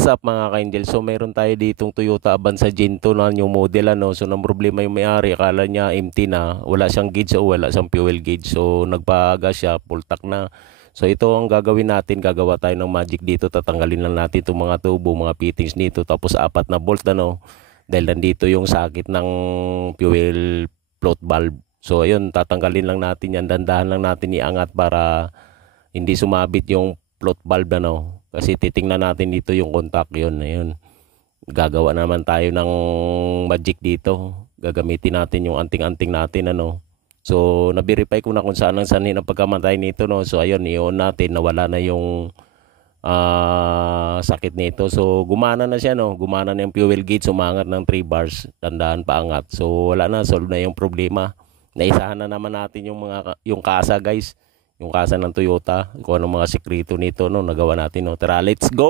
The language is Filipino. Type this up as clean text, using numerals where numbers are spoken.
What's up mga ka-angel? So meron tayo ditong Toyota Avanza Gen 2 na new model ano. So nang problema yung may-ari, akala niya empty na, wala siyang gauge o wala siyang fuel gauge. So nagpagas siya, full tank na. So ito ang gagawin natin, gagawa tayo ng magic dito. Tatanggalin lang natin itong mga tubo, mga fittings nito, tapos 4 na bolt ano. Dahil nandito yung sakit ng fuel float valve. So ayun, tatanggalin lang natin yan, dandahan lang natin iangat para hindi sumabit yung float valve ano. Kasi titingnan natin dito yung contact, yun, ayun. Gagawa naman tayo ng magic dito. Gagamitin natin yung anting-anting natin ano. So na-verify ko na kung saan ang sanhin ang pagkamatay nito no. So ayun, i-on natin, nawala na yung sakit nito. So gumana na siya no. Gumana na yung fuel gauge, umangat ng 3 bars, tandaan paangat. So wala na, solve na yung problema. Naisahan na naman natin yung kasa guys, yung kasa ng Toyota, kung anong mga sikreto nito no, nagawa natin no. Tara, let's go!